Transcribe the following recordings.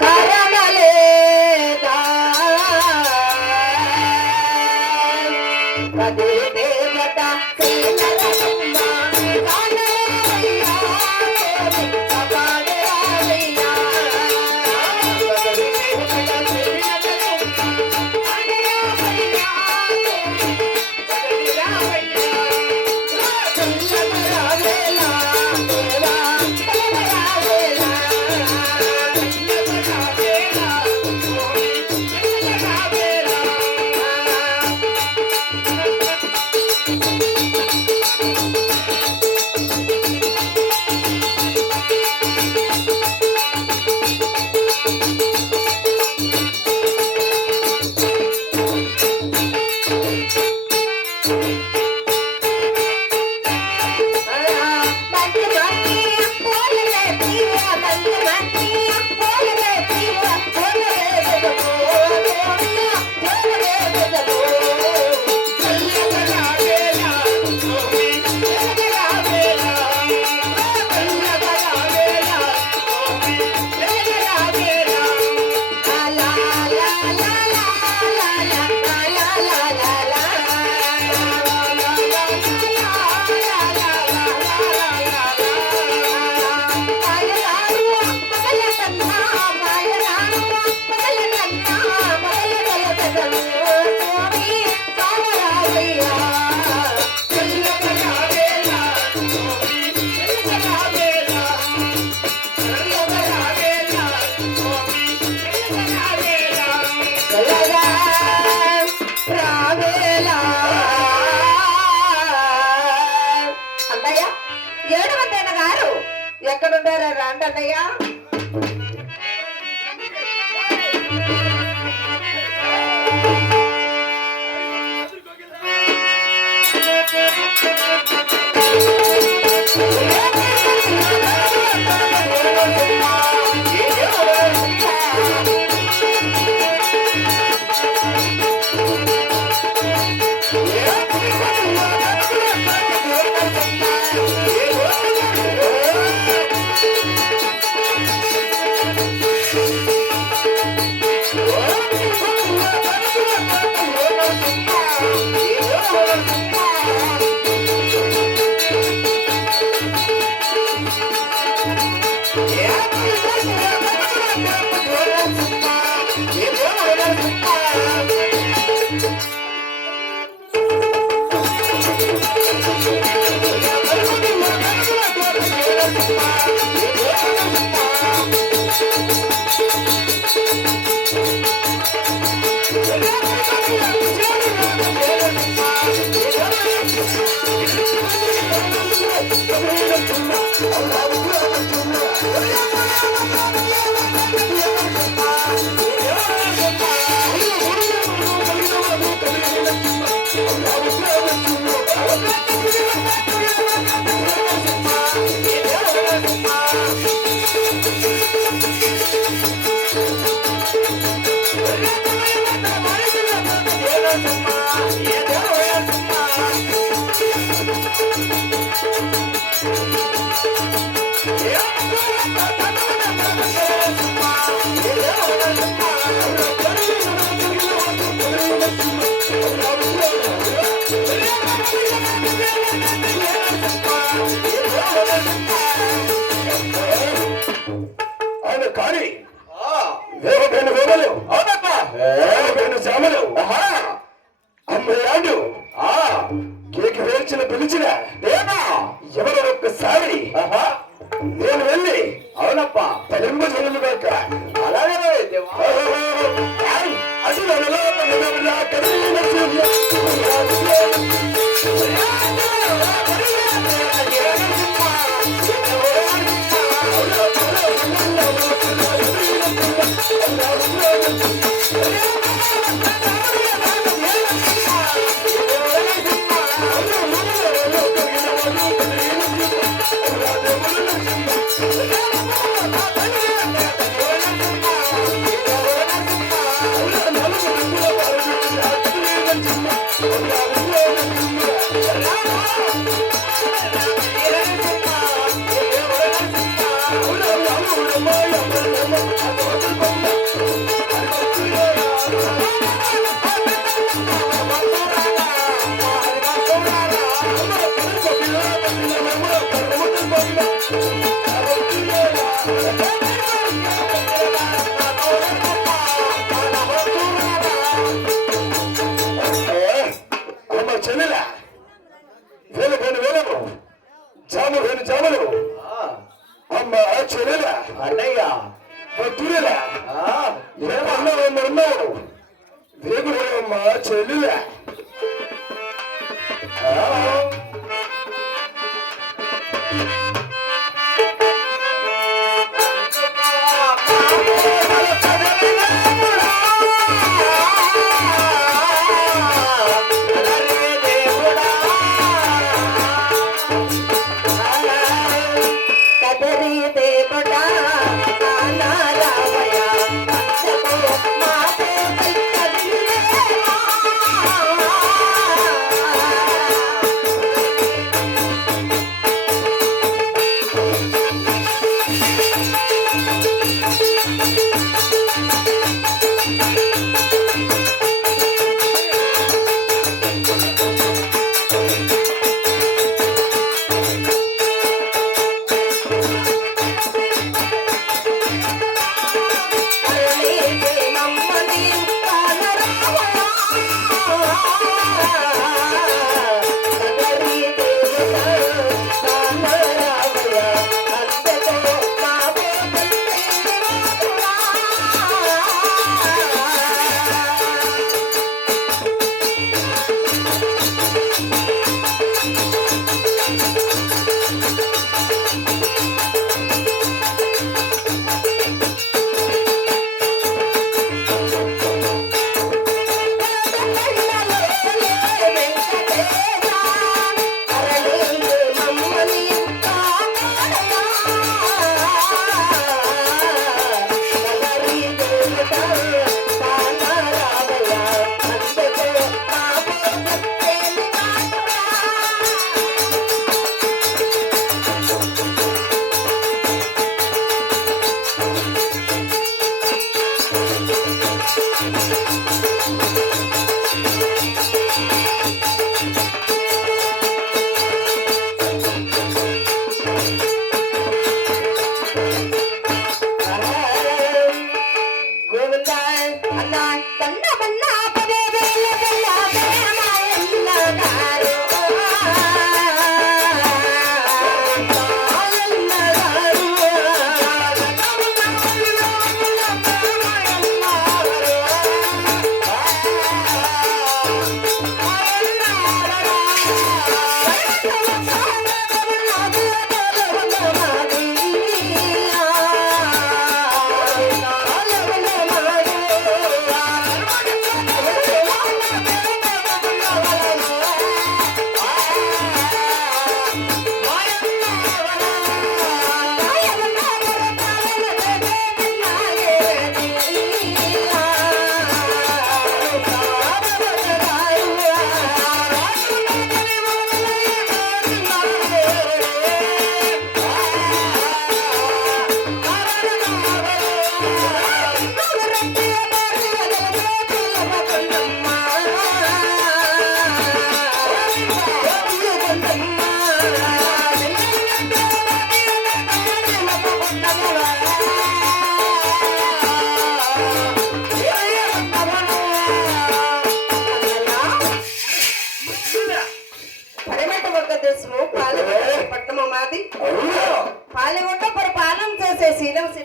కరణలేదా కదే దేవత ఎక్కడుంటారా రాండి అన్నయ్య. ఆయన కానీ వేగమైన వేగలు వేగమైన శ్యామలు అమ్మయాడు కేకి వేల్చిన పిలిచిన దేవా ఎవరో ఒక్కసారి నేను వెళ్ళి అవునప్ప తలింపు చెల్లుగాక అలాగే అసలు Thank you. అన్నయ్య భక్తులేరా ఏమన్నావు వేగులేమ్మా చెల్లులే కదరి దేవుడా కానారావయ మాతో కదిలేవా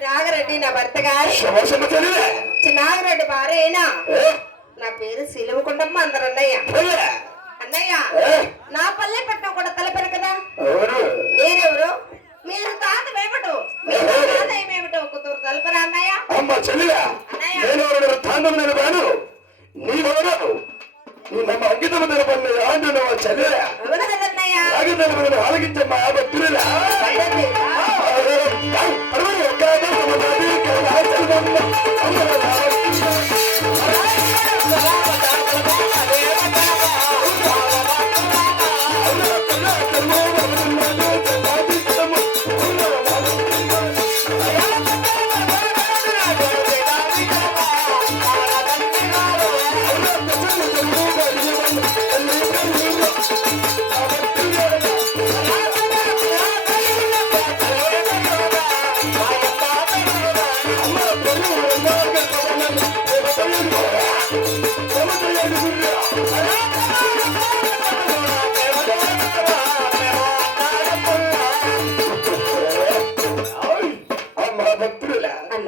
నాగరెడ్డి నా భర్త గారు నాగరెడ్డి భార్యనా నా పేరు సిలువకుండమ్మ అందరు అన్నయ్య అన్నయ్య నా పల్లె పట్టణం కూడా తలపెరు కదా మీరెవరు మీరు తాత వేపటు ఏమేమిటో ఒక్కతూరు తలపరా అన్నయ్య అంకితం తెలపండి ఆలకించమ్మా భక్తులా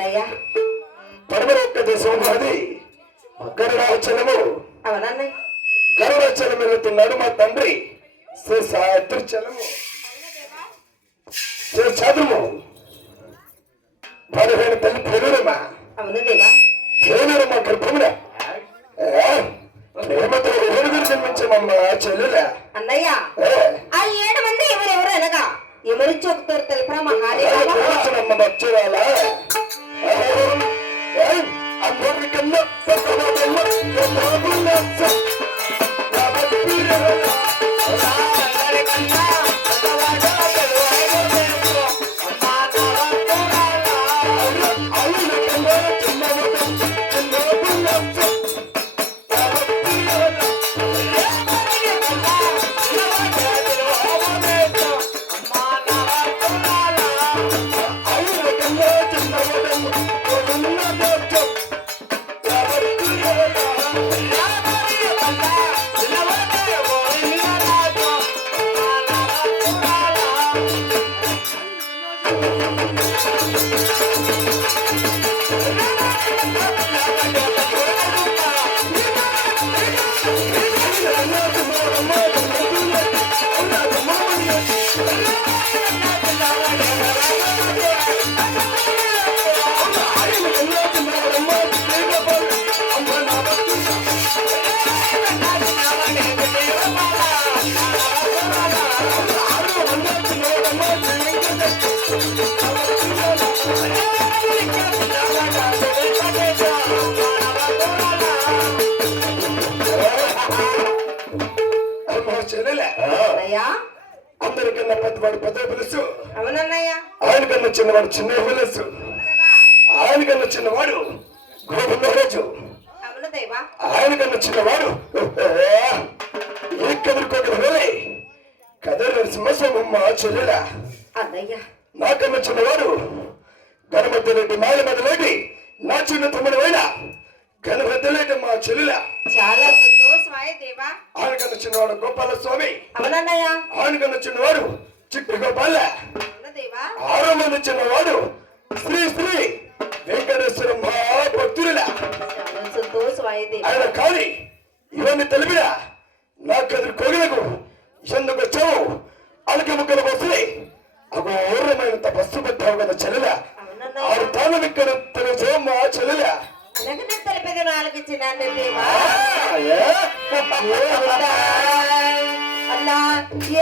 అన్నయ్య పడమర ఒక్క దేశం మాది గరుడాచలము అవునన్నయ్య గరుడాచలం వెళ్తున్నాడు మా తండ్రి శ్రీశాత్రిచలము శ్రీశాద్రము పదిహేను తల్లి పేరురమ్మా అవును దేవా పేరురమ్మ గర్భమున ప్రేమతో ఏడుగురు జన్మించమమ్మా చెల్లెల అన్నయ్య ఆ 7 మంది ఎవరెవరు అనగా ఎవరి చూపుతారు తెలుపరా మహాదేవ అమ్మ భక్తురాల అందరికన్నా చెల్లెల అన్నయ్య అందరికన్నా పెద్దవాడు పెద్ద పిలుసు అవునన్నయ్య ఆయనకన్నా చిన్నవాడు చిన్న పిలుసు ఆయనకన్నా చిన్నవాడు గోవిందరాజు అవును దేవా ఆయనకన్నా చిన్నవాడు ఏ కదురుకోగల వేలే కదరు నరసింహస్వామమ్మ చెల్లెల అన్నయ్య నాకన్నా చిన్నవాడు గణపతి రెడ్డి మాయ మొదలెడ్డి నా చిన్న తమ్ముడు అయిన గణపతి రెడ్డి మా చెల్లెల చాలా సంతోషమాయ దేవా ఆయనకన్నా చిన్నవాడు గోపాల స్వామి అవునన్నయ్య ఆయనకన్నా చిన్నవాడు చిట్టి గోపాల అవును దేవా 6 మంది చిన్నవాడు శ్రీ శ్రీ వెంకటేశ్వర భక్తుల చాలా సంతోషమాయ దేవా ఆయన కాని ఇవన్నీ తెలివినా నాకు ఎదుర్కోగలకు ఎందుకు వచ్చావు అలకి ముక్కలు వస్తాయి అఘోరమైన తపస్సు పెట్టావు కదా చెల్లెల అవునన్నయ్య ఆరు తాను ఇక్కడ తెలుసు మా చెల్లెల అలాగే నేను తెలిపేది ఆలకించినాను దేవా అన్నా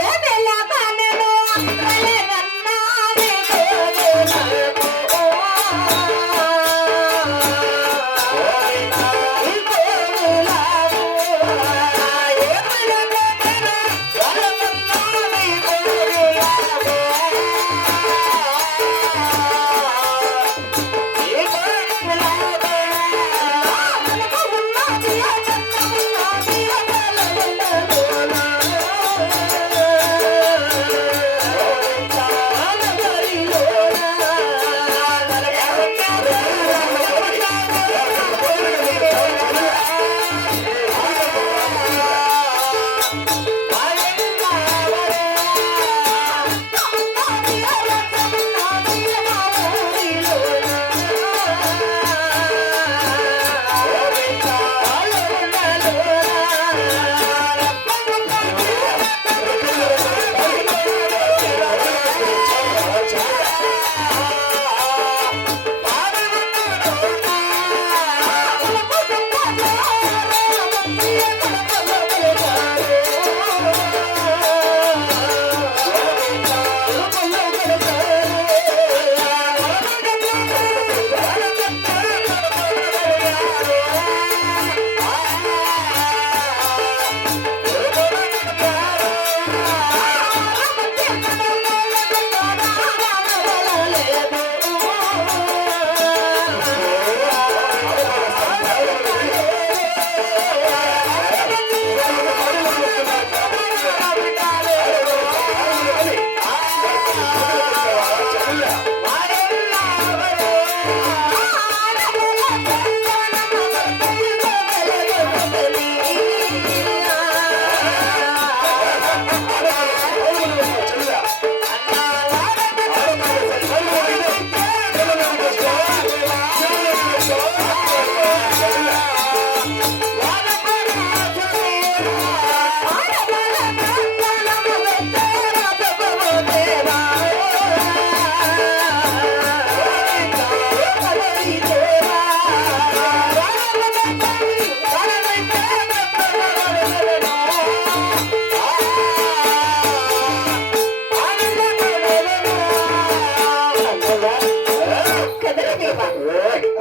ఏ వెళ్ళగానేను అక్కలే అన్నానే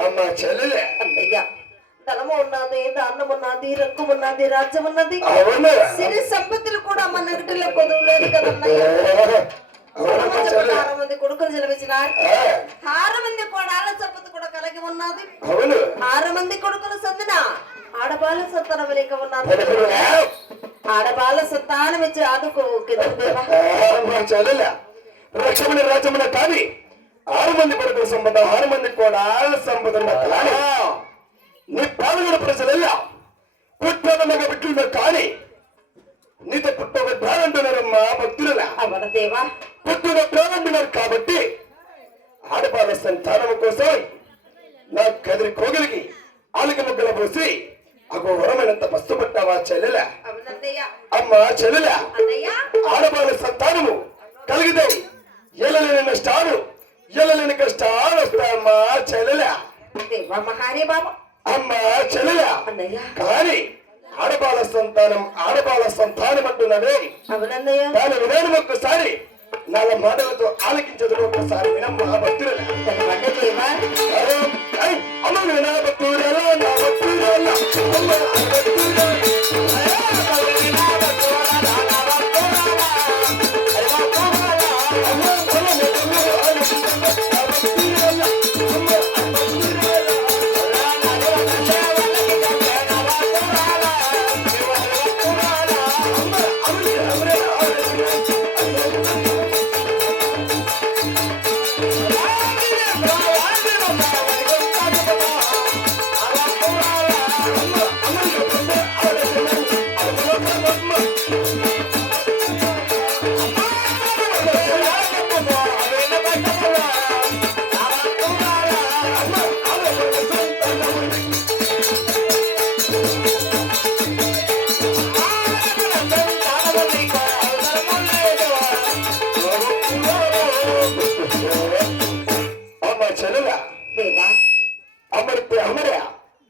అమ్మ చెల్లెలే అన్నయ్య ధనము ఉన్నది దానం ఉన్నది రక్కు ఉన్నది రాజ్యం ఉన్నది అవును సిరి సంపత్తులు కూడా మన నగటిలో కొదవలేదు కదన్నయ్య అవునమ్మ చెల్లెలే 6 మంది కొడుకులు జన్మించినారు 6 మంది కోడాల సంపత్తి కూడా కలిగి ఉన్నది అవును 6 మంది కొడుకుల సందిన ఆడబాల సంతానం లేక ఉన్నది పలుకులు ఆడబాల సంతానం ఇచ్చి ఆదుకో దేవా అమ్మ చెల్లెలే రక్షముని రాజ్యమున కానీ 6 మంది కొడుకుల సంపద 6 మంది కోడాల సంపద కానీ నీ పాల్గొన ప్రజలెల్లా పుట్టన మగ బిడ్డలు కానీ నీతో పుట్టక ప్రారంభినారమ్మా భక్తుల అవన దేవా పుట్టుక ప్రారంభినారు కాబట్టి ఆడపాల సంతానం కోసం నా కదిరి కోగిలికి ఆలిక ముగ్గల పోసి అఘోరమైనంత పస్తు పట్టావా చెల్లెల అవునన్నయ్య అమ్మ చెల్లెల అన్నయ్య ఆడపాల సంతానము కలిగితే ఎల్లలేని నష్టాలు ఎల్లలేని కష్టాలు వస్తాయమ్మా చెల్లెల దేవా మహారే బాబా అమ్మ చెల్లెల అన్నయ్య కానీ ఆడబాల సంతానం అంటున్నదే అవునన్నయ్య దాని విధానం ఒక్కసారి నాలుగు మాటలతో ఆలకించదు ఒక్కసారి వినమ్మా భక్తుల తనవన్న దేవా అమ్మ వినా భక్తుల నా భక్తుల అమ్మ దేవా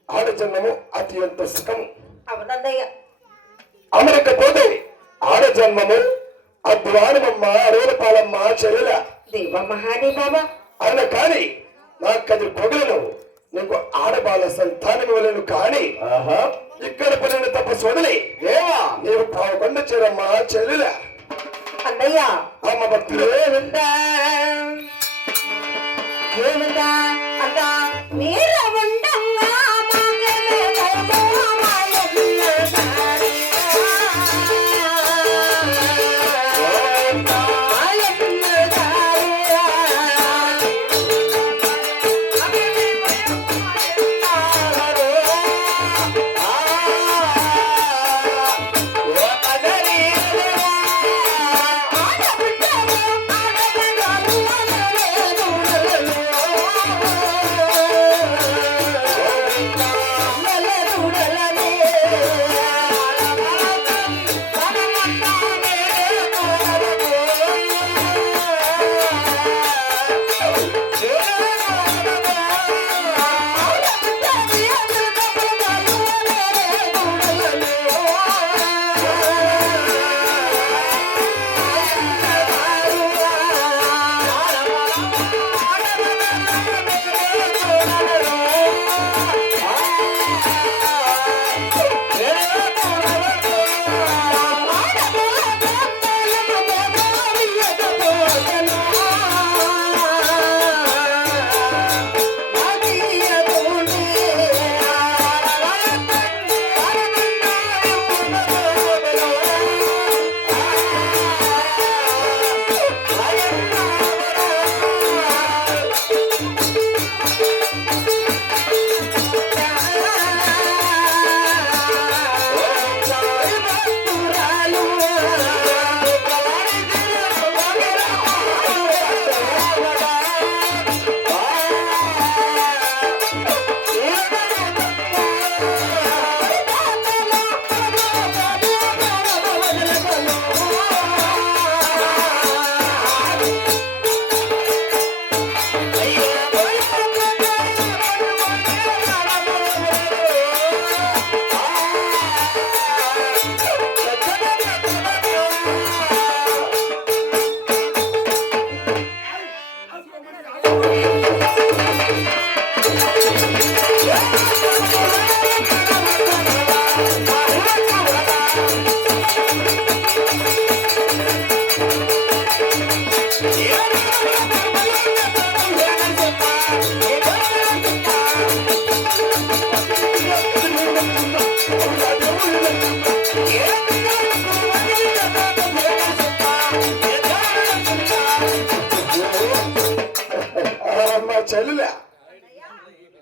ఆడజన్మము అత్యంత సుఖము అవునన్నయ్య అమరకపోతే ఆడజన్మము అధ్వానమమ్మ అరోలపాలమ్మ చెల్లెల దేవా మహారే బాబా అన్న కాని నా కది పొగలను నీకు ఆడబాల సంతానం వలను కాని ఇక్కడ పడిన తపస్సు వదిలి నీవు పావుకొండ చేరమ్మా చెల్లెల అన్నయ్య అమ్మ భక్తులు ఏమిందా ఏమిందా అంత మీరు ఉండంగా మాకేమే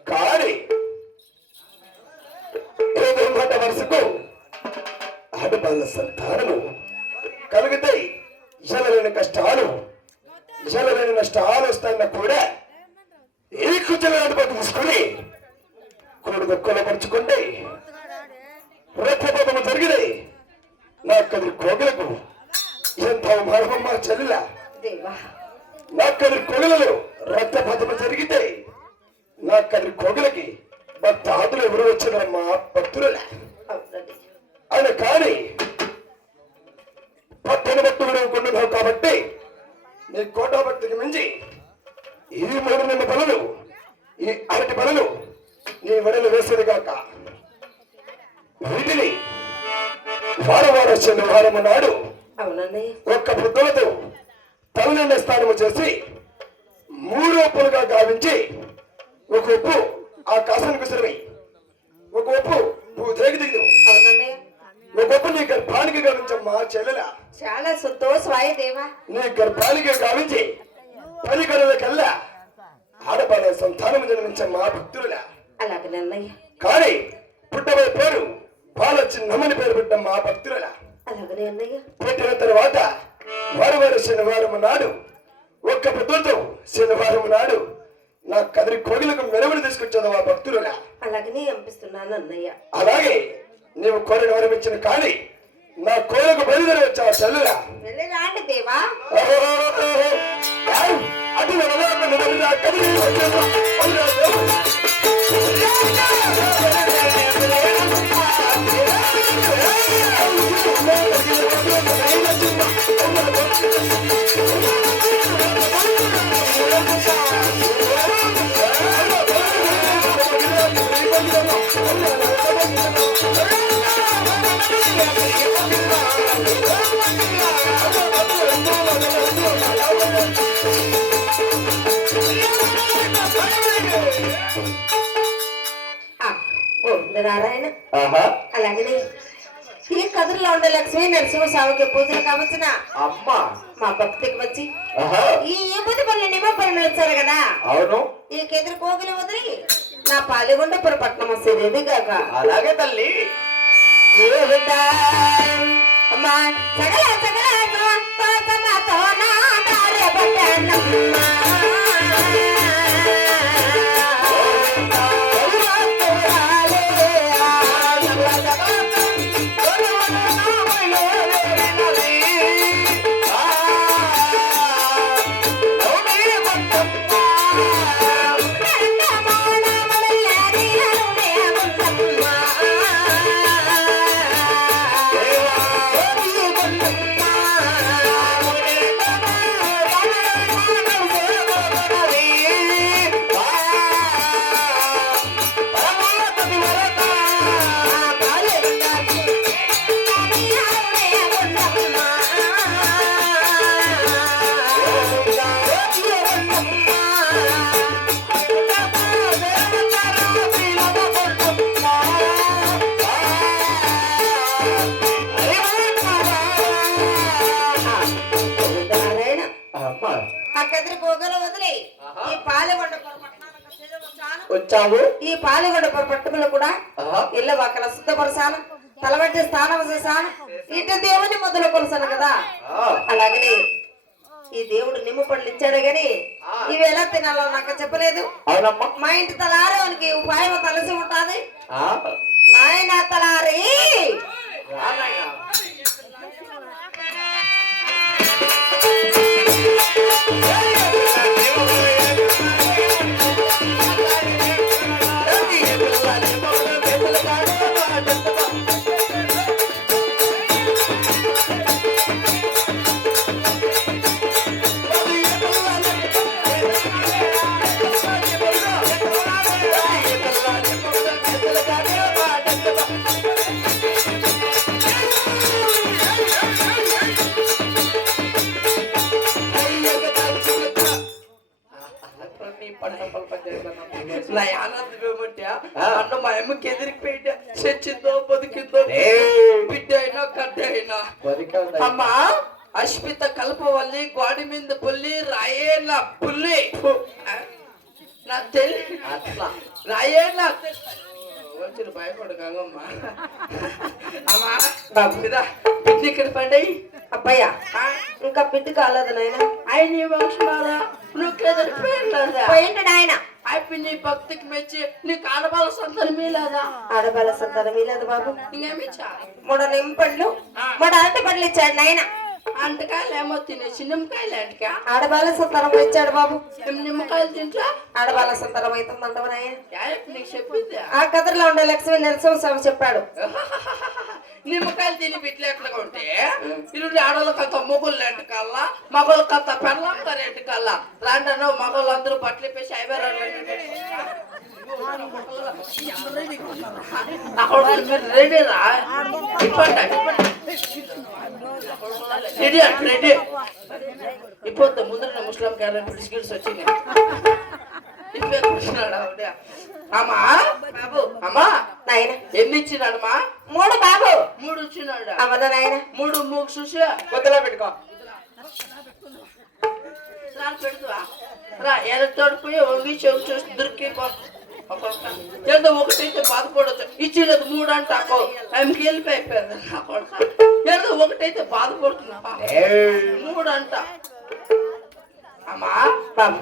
కానీ ఏదో మాట వరుసకు ఆడపిల్ల సంతానము కలిగితే ఎలలేని కష్టాలు ఎలలేని నష్టాలు వస్తాయన్నా కూడా ఈ కుజలను తీసుకుని కొడుకు కొలపరుచుకుంటే రక్తపాతము జరిగినాయి నా కదిరి కోగిలకు ఎంత అవమానమమ్మా చెల్లెల దేవా నా కదిరి కోగిలలో రక్తపాతము జరిగితే నా కదిరి కోగిలకి భక్తాదులు ఎవరు వచ్చినారమ్మా భక్తులే అవునండి ఆయన కానీ పట్టణ భక్తులు కొంటున్నావు కాబట్టి నీ కోటా భక్తికి మించి ఈ మూడు నిన్న పనులు ఈ అరటి పనులు నీ వెడలు వేసేది కాక వీటిని వారవార శనివారము నాడు అవునండి ఒక్క బుద్ధులతో తల్లిండ స్నానము చేసి 3 ఒప్పులుగా గావించి ఒక ఉప్పు ఆ కాసానికి విసిరి ఒక ఉప్పు నువ్వు దేగి దిగు అవునండి ఒక ఉప్పు నీ గర్భానికి గావించమ్మా చెల్లెల చాలా సంతోషమాయి దేవా నీ గర్భానికి గావించి 10 గడులకల్లా ఆడపిల్ల సంతానం జన్మించమ్మా భక్తుల అలాగే అన్నయ్య కానీ పుట్టబోయే పేరు బాల చిన్నమ్మని పేరు పెట్టమ్మా భక్తుల అలాగనే అన్నయ్య పెట్టిన తర్వాత వారవారి శనివారం నాడు ఒక్క పొద్దులతో శనివారం నాడు నా కదిరి కోగిలకు మెరవని తీసుకొచ్చాను ఆ భక్తులుగా అలాగనే పంపిస్తున్నాను అన్నయ్య అలాగే నీవు కోరిన వరం ఇచ్చిన కానీ నా కోరిక బయలుదేరి వచ్చావు చెల్లుగా వెళ్ళి రాండి దేవా అటు కదిరి ఓ నారాయణ ఆహా అలాగనే ఈ కదురులో ఉండే లక్ష్మీ నరసింహ స్వామికి పూజలు కావచ్చున అమ్మా మా భక్తికి వచ్చి ఆహా ఈ బుద్ధి పనులు నిమ్మ పనులు వచ్చారు కదా అవును ఈ కెదురు కోగిలి వదిలి నా పాలిగొండపుర పట్నం వస్తుంది గాక అలాగే తల్లి అమ్మా సగల సగల తోటమాతో నా దారి పట్టణమ్మా వచ్చావు ఈ పాలగొండ పట్టణంలో కూడా ఇళ్ళ అక్కడ శుద్ధపరచాను తలబెట్టి స్నానం చేశాను ఇట దేవుని మొదలు కొలుసాను కదా అలాగనే ఈ దేవుడు నిమ్మ పండ్లు ఇచ్చాడు గాని ఇవి ఎలా తినాలో నాకు చెప్పలేదు అవునమ్మా మా ఇంటి తలారికి ఉపాయం తలసి ఉంటాది నాయన తలారి అన్న మా అమ్మకి ఎదిరిపోయింది చచ్చిందో బతికిందో బిడ్డ అయినా కడ్డ అయినా అమ్మా అశ్విత కల్పవల్లి గోడి మీద పుల్లి రాయేళ్ళ పుల్లి నాకు తెలియదు అట్లా రాయే నాకు వచ్చి భయపడు గంగమ్మ అమ్మా బాబు కదా పిక్నిక్ ఇక్కడ పండాయి అబ్బయ్య ఇంకా పిట్టు కాలేదు నాయన. ఆయన వంశమారా నువ్వు పేర్లేదా పోయిండు నాయన. అయిపోయి నీ భక్తికి మెచ్చి నీకు ఆడబాల సంతానం మీలేదా ఆడబాల సంతానం లేదు బాబు. ఇంకేమిచ్చా 3 నిమ్మపండ్లు 3 అరటి పండ్లు ఇచ్చాడు నాయన. అంటకాయలు ఏమో తినేసి నిమ్మకాయలు అంటకా ఆడబాల సంతానం ఇచ్చాడు బాబు. నిమ్మకాయలు తింటా ఆడబాల సంతానం అవుతుందంటవు నాయన. నీకు చెప్పింది ఆ కథలో ఉండే లక్ష్మీ నరసింహస్వామి చెప్పాడు. నిమ్మకాయలు తిని బిడ్డలు ఉంటే ఇరుడి ఆడవాళ్ళకి అంత మొగుళ్ళు ఎంటకల్లా మగవాళ్ళకి అంత పెళ్ళం గారు ఎంటకల్లా రాండను మగవాళ్ళందరూ బట్టలు వేసి రెడీ రా రెడీ అంటే రెడీ ఇప్పుడు ముందర ముస్లిం గారు పిలిచిగిడిసి వచ్చింది ఇప్పుడే కూర్చున్నాడు ఆవిడ. అమ్మా బాబు అమ్మా నాయన ఎన్ని ఇచ్చినాడమ్మా 3 బాబు. 3 ఇచ్చినాడు. అవదా నాయన. 3 మూగు చూసి కొత్తలో పెట్టుకో. పెడుతువా రా ఎరతోడిపోయి వంగి చెవి చూసి దొరికిపో. ఏదో ఒకటైతే బాధపడచ్చు ఇచ్చినది 3 అంట ఆమెకి వెళ్ళిపోయిపోయింది నా కొడుక. ఏదో ఒకటైతే బాధపడుతున్నా 3 అంట. అమ్మా బాబు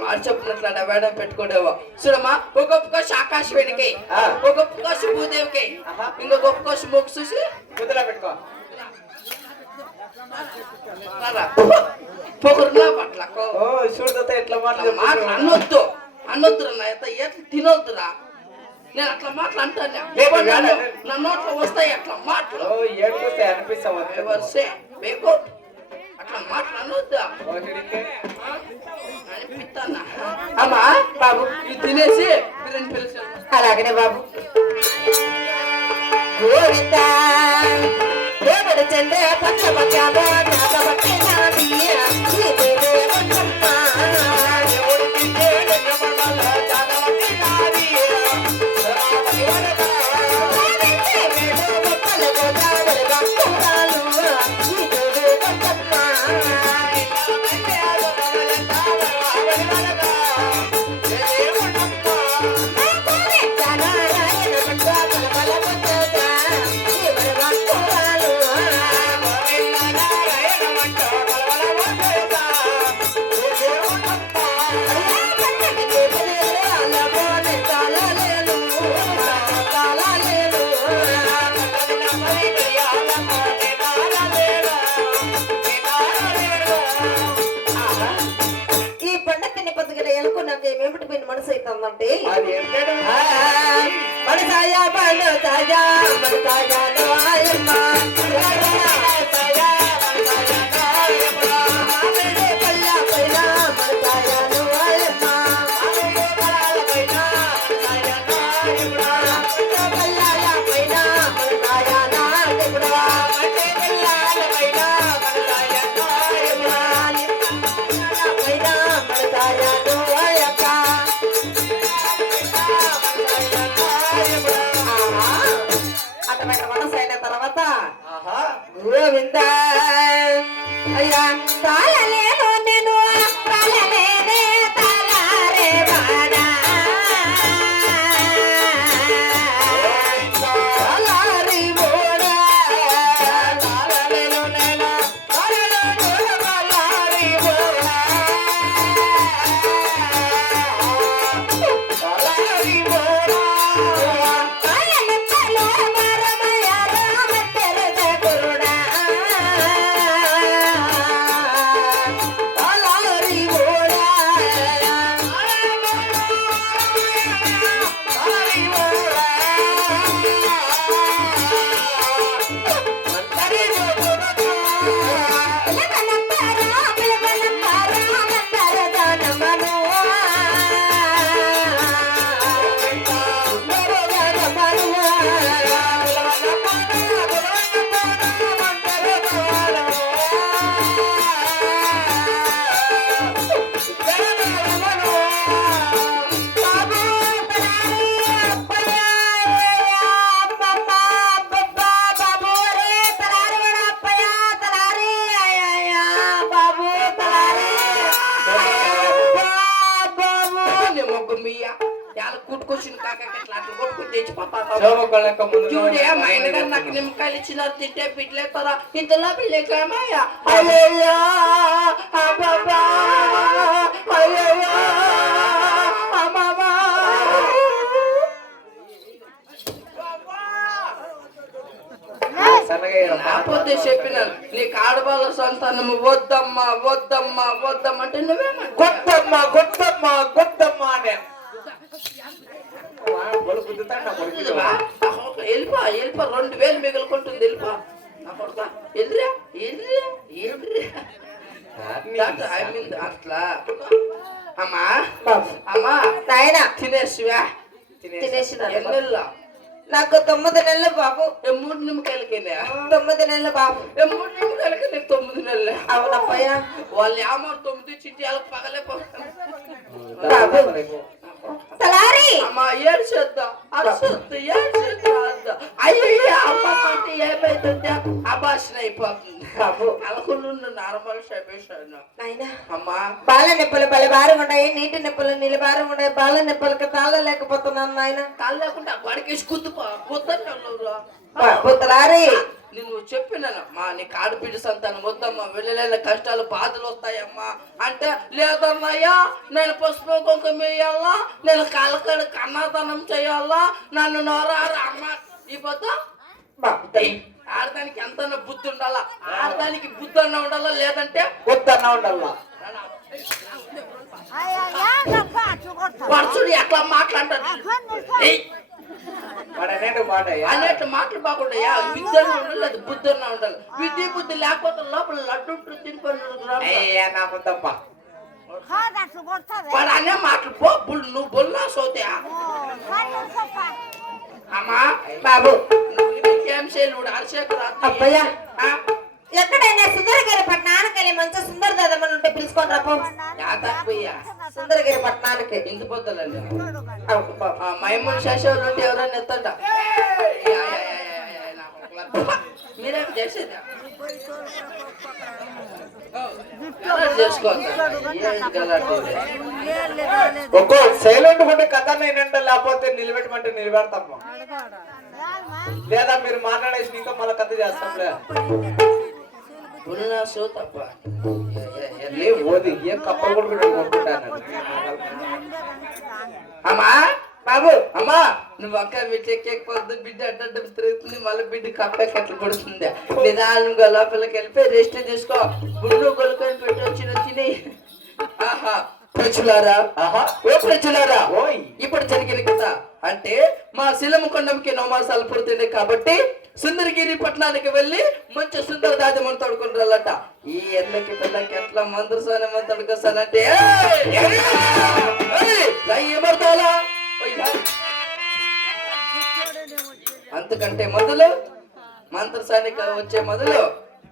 మాట చెప్పినట్లు వేడం పెట్టుకోడేవో చూడమ్మా. ఒక గొప్ప కోసి ఆకాశవేణికి ఒక గొప్ప కోసి భూదేవికి ఇంకో గొప్ప కోసి మొగ్గు చూసి కొత్తలో పెట్టుకో. పొగరులా పట్ల చూడతా ఎట్లా మాటలు అనొద్దు నా ఎట్లా తినొద్దురా. నేను అట్లా మాటలు అంటాను నా నోట్లో వస్తాయి అట్లా మాటలు అనిపిస్తావు అట్లా మాటలు అనొద్దా అనిపిస్తానా. అమ్మా బాబు ఇది తినేసి పిల్లని పిలిచాను. అలాగనే బాబు. గోవింద దేవుడు చెందే పచ్చ పచ్చాబో నాక పట్టినాది మనసు అవుతుందంటే మనసాయా మనసాయా మనసాయా గోవింద అయ్యా తాళలేను నేను తాళలేనే తాళారే బాడా తాళారి బోడా తాళలేను నేను తాళారి బోడా తాళారి బోడా ఎలా కుట్టుకొచ్చిన కాక ఇట్లా అట్లా కొట్టుకుని తెచ్చిపోతా చూడే మా ఆయన నాకు నిమ్మకాయలు ఇచ్చినారు తింటే పిట్లేస్తారా ఇంతలో పిల్లకామయ్యా అయ్యయ్యా బాబా అయ్యయ్యా అమ్మా కాకపోతే చెప్పినాను నీకు ఆడవాళ్ళ సంతానము వద్దమ్మా వద్దమ్మా వద్దమ్మంటే నువ్వేమో గొద్దమ్మా గొద్దమ్మా గొద్దమ్మా అనే వెళ్ళిపో 2000 మిగులుకుంటుంది వెళ్ళిపో ఎదురా అట్లా అమ్మా అమ్మా నాయన తినేసివా తినేసిన నాకు 9 నెలలు బాబు 3 నిమ్మకాయలకేనా 9 నెలలు బాబు 3 నిమ్మకాయలకి నీకు 9 నెలలే అవునప్పయ్య వాళ్ళు ఏమో 9 చిట్యాలకు పగలే బాబు తలారి అమ్మ ఏడ్చేద్దాం అయ్యయ్యా అమ్మ అంటే ఏమైతుందా అభాషణ అయిపోతుంది బాబు అలకులు నార్మల్ చెప్పేశాను నాయనా అమ్మా బాల నొప్పులు బలి భారం ఉన్నాయి నీటి నొప్పులు నీళ్ళ భారం ఉన్నాయి బాల నొప్పులకి తాళలేకపోతున్నాను నాయన కాళ్ళు లేకుండా గడికేసి కుద్దుతాను బాబు తలారి నేను చెప్పినాను మా నీకు ఆడపిడి సంతానం వద్దమ్మా వెళ్ళలేని కష్టాలు బాధలు వస్తాయమ్మా అంటే లేదన్నయ్యా నేను పసుపు కుంకుమ వేయాలా నేను కాళ్ళకడ కన్నాదానం చేయాలా నన్ను నోరారు అమ్మ ఈ పొద్దు ఆడదానికి ఎంత బుద్ధి ఉండాలా ఆడదానికి బుద్ధి అన్న ఉండాలా లేదంటే గొద్దన్నా ఉండాలా పరచుడు ఎట్లా మాట్లాడతాడు అనేటి మాటలు బాగుంటాయా విద్య ఉండాలి లేదా బుద్ధి అన్న ఉండాలి విద్య బుద్ధి లేకపోతే లోపల లడ్డు నాకొద్దప్ప వాడు అనే మాటలు నువ్వు బొల్లా సోతా అమ్మా బాబు ఏం చేయలేడు అరిసేకు అబ్బయ్యా ఎక్కడైనా సుందరగిరి పట్టణానికి వెళ్ళి మంచి సుందర దాదమ్మని ఉంటే పిలుచుకొని రాపో సుందరగిరి పట్టణానికి ఇంత పొద్దులండి మైమూన్ శశివాళ్ళు ఉంటే ఎవరైనా ఎత్తంట మీరేం చేసేదా ఒక్కో సైలెంట్ ఉంటే కథ నేనంటే లేకపోతే నిలబెట్టమంటే నిలబెడతాము లేదా మీరు మాట్లాడేసి ఇంకా మళ్ళీ కథ చేస్తాంలే తప్ప ఓది ఏం కప్ప కొడుకుంటాను అమ్మా బాబు అమ్మా నువ్వు అక్క బిడ్డ ఎక్కేకపోతే బిడ్డ అడ్డ తిరుగుతుంది మళ్ళీ బిడ్డ కట్టలు పడుతుంది నిదానంగా లోపలికి వెళ్ళిపోయి రెస్ట్ తీసుకో గుడ్లు కొలుకొని పెట్టి వచ్చిన తిని ఆహా ప్రజలారా ఓ ప్రజలారా ఇప్పుడు జరిగిన కదా అంటే మా శిలముకొండంకి 9 మాసాలు పుడుతుంది కాబట్టి సుందరగిరి పట్టణానికి వెళ్ళి మంచి సుందర దాదమని తడుకుని రాలట ఈ ఎల్లకి పిల్లకి ఎట్లా మందరసానే తడుకొస్తానంటే ఏమడతాలా అంతకంటే మొదలు మంత్రసానికి వచ్చే మొదలు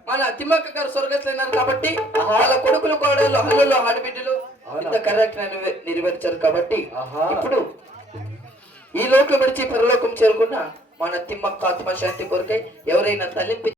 మన తిమ్మక్క గారు స్వర్గస్లైనారు కాబట్టి వాళ్ళ కొడుకులు కోడలు హల్లులు ఆడబిడ్డలు ఇంత కార్యక్రమాన్ని నెరవేర్చారు కాబట్టి ఇప్పుడు ఈ లోకం విడిచి పరలోకం చేరుకున్న మన తిమ్మక్క ఆత్మశాంతి కొరకై ఎవరైనా తల్లింపి